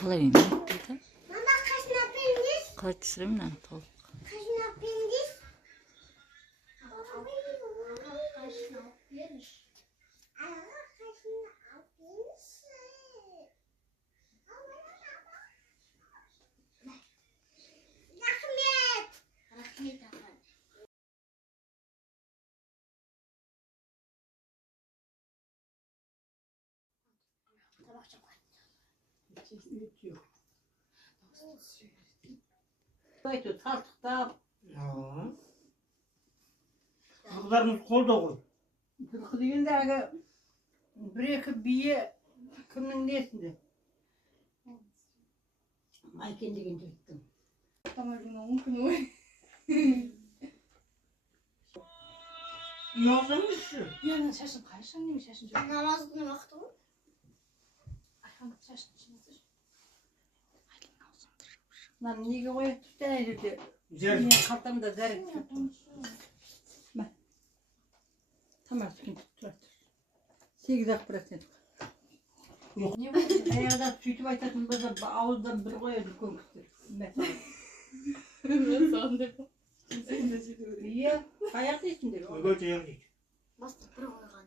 Қалай дейді? Мама, қашына пендес? Қалай түсіремін мынаны толық? Қашына пендес? Қашына беріш. Аға, қашына пендес? Рахмет! Рахмет, аға. Табақ жапқан. Айту тартықтап. Қыздарымыз қолда ғой. Жылқы дегенде әлгі бір-екі бие кімнің несінде? Майкен деген жігіттің. Тамағына мүмкін ой. Ұялсаң үші. Яның шашын қайшан неме шашын жоқ. Намаздың уақыты ғой. Айханның шашын жинатыр. Мынаны неге қояды түсті әне жерде? Мен қалтамда зәріп кетті. Тамақ түкен тұр. 8-ақ процент. Не болды? Аяғда сөйтіп айтатын болса, ауыздан бір қояды үлкен кісілер. Мәсалын деп. Иә, аяқ дейсіңдер. Ойға жаяқ дейді. Бастық бір қойға.